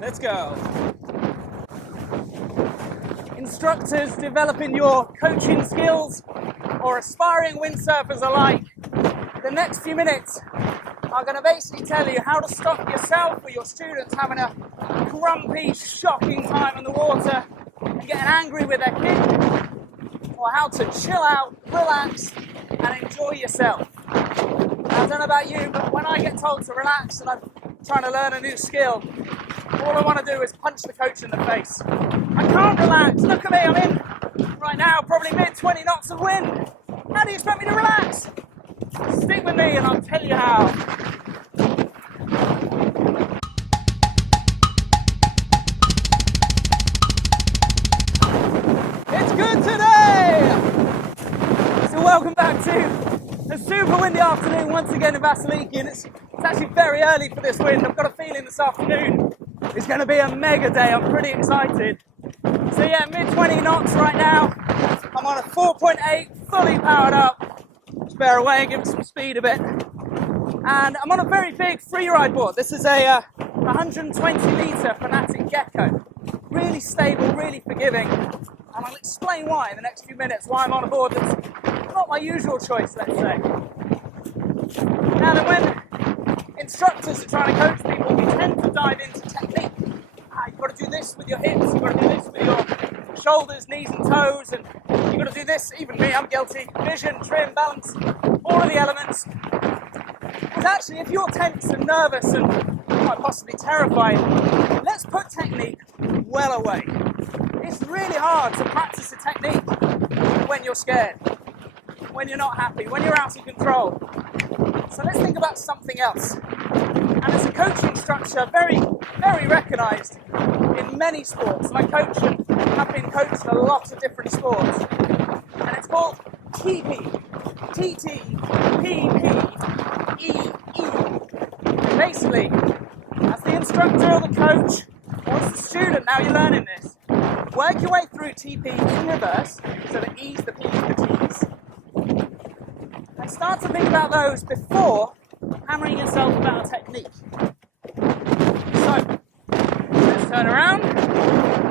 Let's go. Instructors developing your coaching skills or aspiring windsurfers alike, the next few minutes are going to basically tell you how to stop yourself or your students having a grumpy, shocking time in the water and getting angry with their kid, or how to chill out, relax and enjoy yourself. I don't know about you, but when I get told to relax and I'm trying to learn a new skill, all I want to do is punch the coach in the face. I can't relax. Look at me, I'm in right now, probably mid 20 knots of wind. How do you expect me to relax? Stick with me and I'll tell you how. It's good today! So welcome back to a super windy afternoon once again in Vasiliki, and it's actually very early for this wind. I've got a feeling this afternoon is going to be a mega day. I'm pretty excited. So yeah, mid 20 knots right now. I'm on a 4.8, fully powered up. Just bear away and give it some speed a bit. And I'm on a very big freeride board. This is a 120 litre Fanatic Gecko. Really stable, really forgiving. And I'll explain why in the next few minutes, why I'm on a board that's not my usual choice, let's say. Now then, when instructors are trying to coach people, we tend to dive into technique. You've got to do this with your hips, you've got to do this with your shoulders, knees and toes, and you've got to do this, even me, I'm guilty, vision, trim, balance, all of the elements. But actually, if you're tense and nervous and quite possibly terrified, let's put technique well away. It's really hard to practice a technique when you're scared, when you're not happy, when you're out of control. So let's think about something else. And as a coaching structure, very, very recognised in many sports. And I coach and have been coached in a lot of different sports. And it's called T.T.P.P.E.E. Basically, as the instructor or the coach, or as the student, now you're learning this, work your way through TP in reverse, so the E's, the P's, the T's. And start to think about those before hammering yourself about a technique. So, let's turn around.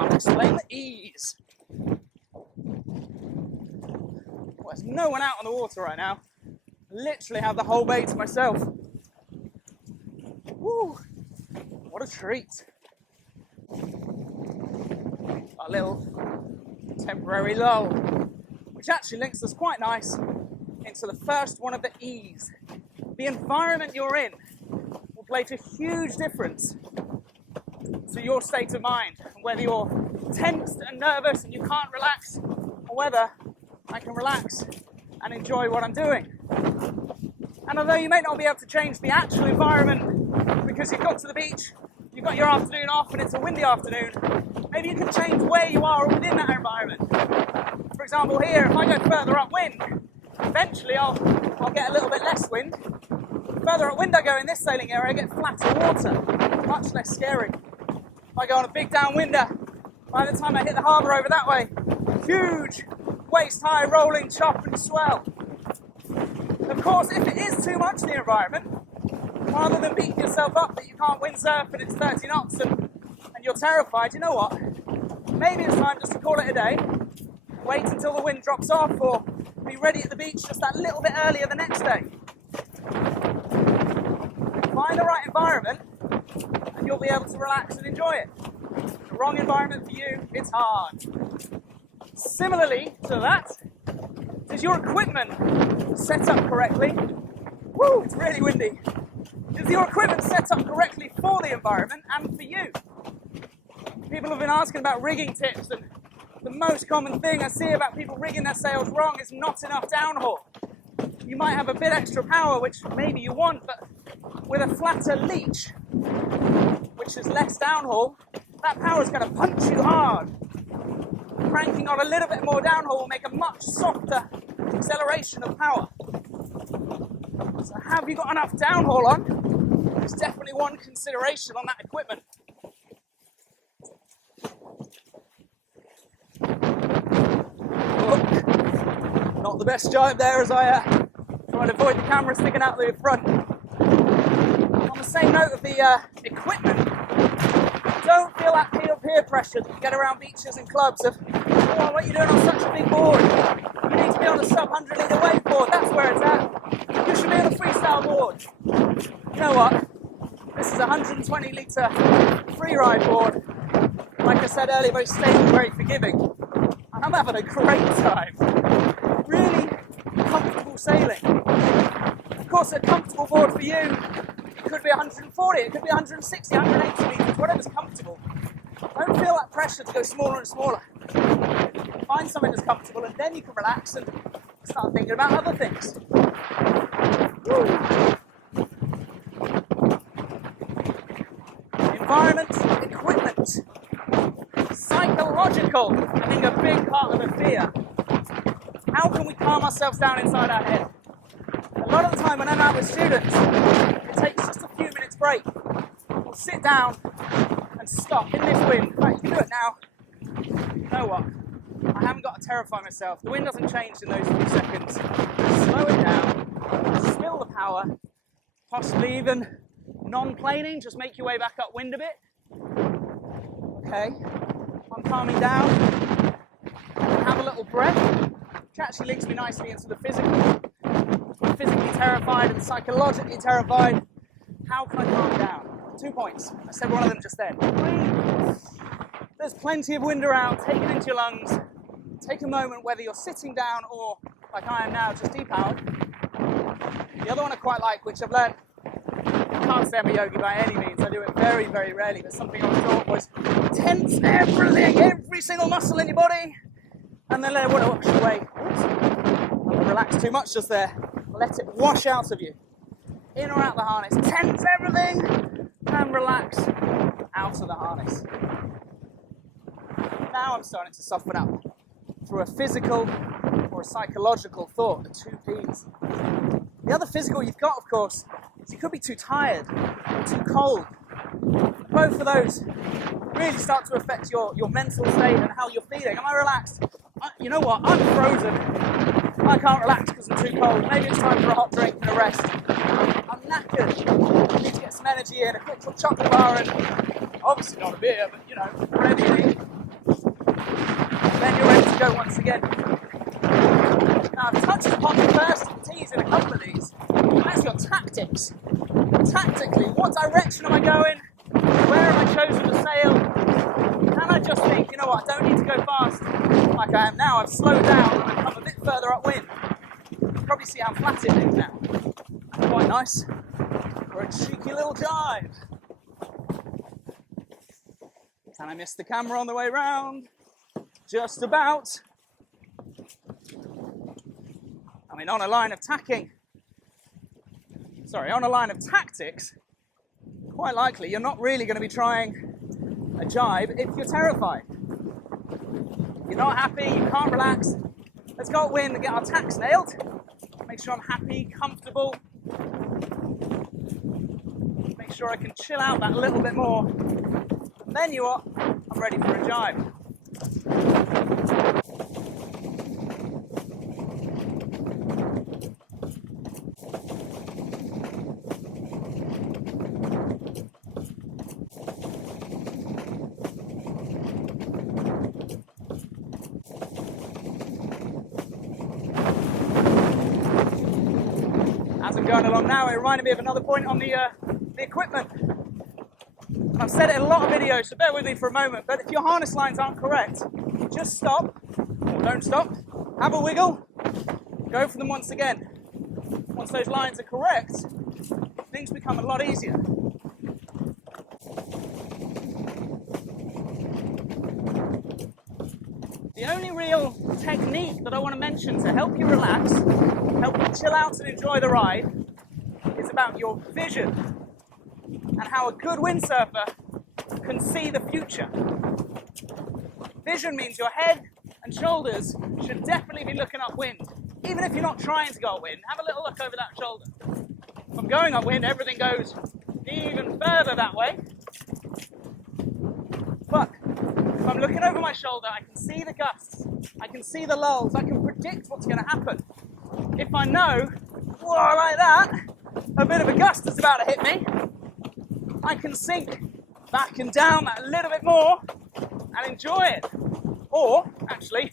I'll explain the E's. Well, there's no one out on the water right now. Literally have the whole bay to myself. Woo! What a treat. A little temporary lull, which actually links us quite nice into the first one of the E's. The environment you're in will make a huge difference to your state of mind, whether you're tensed and nervous and you can't relax, or whether I can relax and enjoy what I'm doing. And although you may not be able to change the actual environment because you've got to the beach, you've got your afternoon off and it's a windy afternoon, maybe you can change where you are within that environment. For example, here, if I go further upwind, eventually I'll get a little bit less wind. Further upwind I go in this sailing area, I get flatter water, much less scary. If I go on a big downwinder, by the time I hit the harbour over that way, huge, waist-high rolling chop and swell. Of course, if it is too much the environment, rather than beating yourself up that you can't windsurf and it's 30 knots and you're terrified, you know what? Maybe it's time just to call it a day, wait until the wind drops off, or be ready at the beach just that little bit earlier the next day. Find the right environment and you'll be able to relax and enjoy it. The wrong environment for you, it's hard. Similarly to that, is your equipment set up correctly? Woo, it's really windy. Is your equipment set up correctly for the environment and for you? People have been asking about rigging tips, and the most common thing I see about people rigging their sails wrong is not enough downhaul. You might have a bit extra power, which maybe you want, but with a flatter leech, which is less downhaul, that power is going to punch you hard. Cranking on a little bit more downhaul will make a much softer acceleration of power. So have you got enough downhaul on? There's definitely one consideration on that equipment. Look, not the best jibe there as I try to avoid the camera sticking out the front. On the same note of the equipment, don't pressure that you get around beaches and clubs of, oh, what are you doing on such a big board? You need to be on a sub 100 litre wakeboard, that's where it's at. You should be on a freestyle board. You know what? This is a 120 litre free ride board. Like I said earlier, very stable, very forgiving. And I'm having a great time. Really comfortable sailing. Of course, a comfortable board for you, it could be 140, it could be 160, 180 litres, whatever's comfortable. Don't feel that pressure to go smaller and smaller. Find something that's comfortable and then you can relax and start thinking about other things. Woo. Environment, equipment, psychological, I think a big part of the fear. How can we calm ourselves down inside our head? A lot of the time when I'm out with students, it takes just a few minutes break. We'll sit down and stop in this wind. Right, you can do it now. You know what? I haven't got to terrify myself. The wind doesn't change in those few seconds. Slow it down, spill the power, possibly even non-planing, just make your way back upwind a bit. Okay, I'm calming down. Have a little breath, which actually links me nicely into the physical. I'm physically terrified and psychologically terrified. How can I calm down? 2 points. I said one of them just then. Breathe. There's plenty of wind around. Take it into your lungs. Take a moment, whether you're sitting down or, like I am now, just depowered. The other one I quite like, which I've learned, I can't say I'm a yogi by any means. I do it very, very rarely, but something I was taught was tense everything, every single muscle in your body, and then let it wash away. I relaxed too much just there. Let it wash out of you. In or out the harness. Tense everything and relax out of the harness. Now I'm starting to soften up through a physical or a psychological thought, the 2 P's. The other physical you've got, of course, is you could be too tired or too cold. Both of those really start to affect your mental state and how you're feeling. Am I relaxed? You know what? I'm frozen. I can't relax because I'm too cold. Maybe it's time for a hot drink and a rest. I'm knackered. I need to get some energy in, a quick little chocolate bar and obviously not a beer, but you know, whatever you need. Then you're ready to go once again. Now I've touched upon the first of the T's in a couple of these. That's your tactics. Tactically, what direction am I going? Where have I chosen to sail? Can I just think, you know what, I don't need to go fast like I am now. I've slowed down and I've come a bit further upwind. You can probably see how flat it is now. That's quite nice for a cheeky little dive. Can I miss the camera on the way round? Just about. I mean, on a line of tactics, quite likely you're not really going to be trying a jibe if you're terrified. You're not happy, you can't relax. Let's go upwind and get our tacks nailed. Make sure I'm happy, comfortable. Make sure I can chill out that little bit more. And then you are, I'm ready for a jibe. As I'm going along now, it reminded me of another point on the equipment. And I've said it in a lot of videos, so bear with me for a moment, but if your harness lines aren't correct, just stop, or don't stop, have a wiggle, go for them once again. Once those lines are correct, things become a lot easier. The only real technique that I want to mention to help you relax, help you chill out and enjoy the ride, is about your vision and how a good windsurfer can see the future. Vision means your head and shoulders should definitely be looking upwind. Even if you're not trying to go upwind, have a little look over that shoulder. If I'm going upwind, everything goes even further that way. But if I'm looking over my shoulder, I can see the gusts, I can see the lulls, I can predict what's going to happen. If I know, whoa, like that, a bit of a gust is about to hit me, I can sink back and down that a little bit more and enjoy it. Or, actually,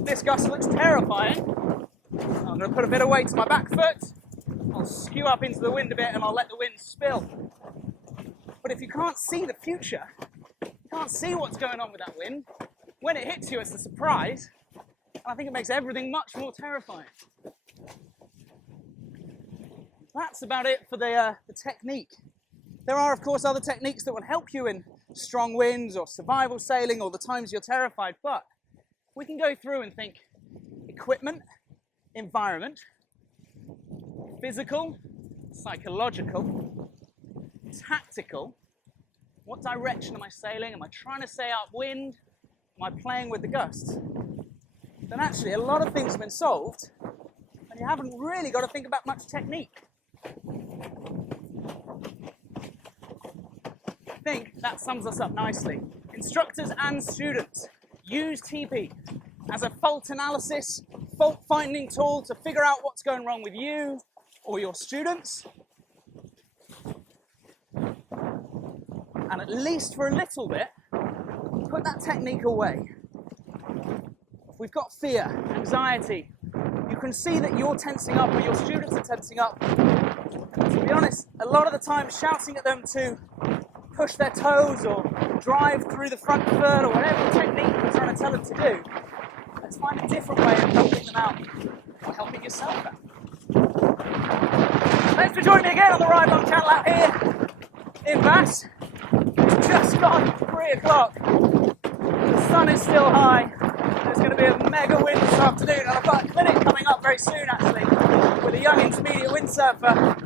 this gust looks terrifying. I'm going to put a bit of weight to my back foot. I'll skew up into the wind a bit and I'll let the wind spill. But if you can't see the future, you can't see what's going on with that wind, when it hits you, it's a surprise. And I think it makes everything much more terrifying. That's about it for the technique. There are, of course, other techniques that will help you in strong winds or survival sailing or the times you're terrified, but we can go through and think equipment, environment, physical, psychological, tactical. What direction am I sailing? Am I trying to stay upwind? Am I playing with the gusts? Then actually a lot of things have been solved and you haven't really got to think about much technique. I think that sums us up nicely. Instructors and students use T.P.P.E.E. as a fault analysis, fault finding tool to figure out what's going wrong with you or your students. And at least for a little bit, put that technique away. If we've got fear, anxiety, you can see that you're tensing up or your students are tensing up. And to be honest, a lot of the time shouting at them to push their toes or drive through the front foot or whatever technique you're trying to tell them to do, let's find a different way of helping them out or helping yourself out. Thanks for joining me again on the Ride Long channel out here in Bass. It's just gone 3 o'clock. The sun is still high. There's going to be a mega wind this afternoon, and I've got a clinic coming up very soon actually with a young intermediate windsurfer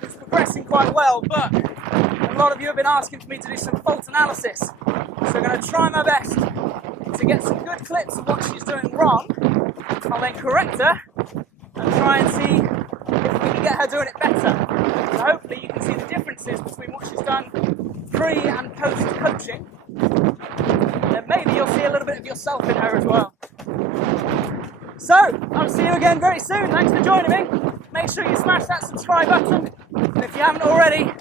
who's progressing quite well, but a lot of you have been asking for me to do some fault analysis, so I'm going to try my best to get some good clips of what she's doing wrong. I'll then correct her and try and see if we can get her doing it better. So hopefully you can see the differences between what she's done pre and post coaching. Then maybe you'll see a little bit of yourself in her as well. So, I'll see you again very soon. Thanks for joining me. Make sure you smash that subscribe button. And if you haven't already,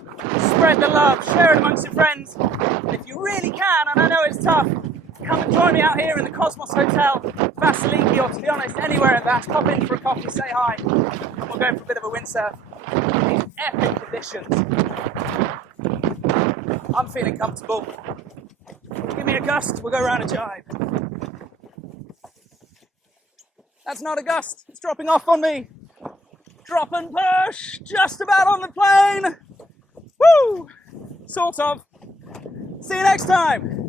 spread the love, share it amongst your friends. And if you really can, and I know it's tough, come and join me out here in the Cosmos Hotel, Vasiliki, or to be honest, anywhere at Vass. Pop in for a coffee, say hi, and we'll go for a bit of a windsurf in these epic conditions. I'm feeling comfortable. Give me a gust, we'll go around a jibe. That's not a gust, it's dropping off on me. Drop and push, just about on the plane. Woo! Sort of. See you next time.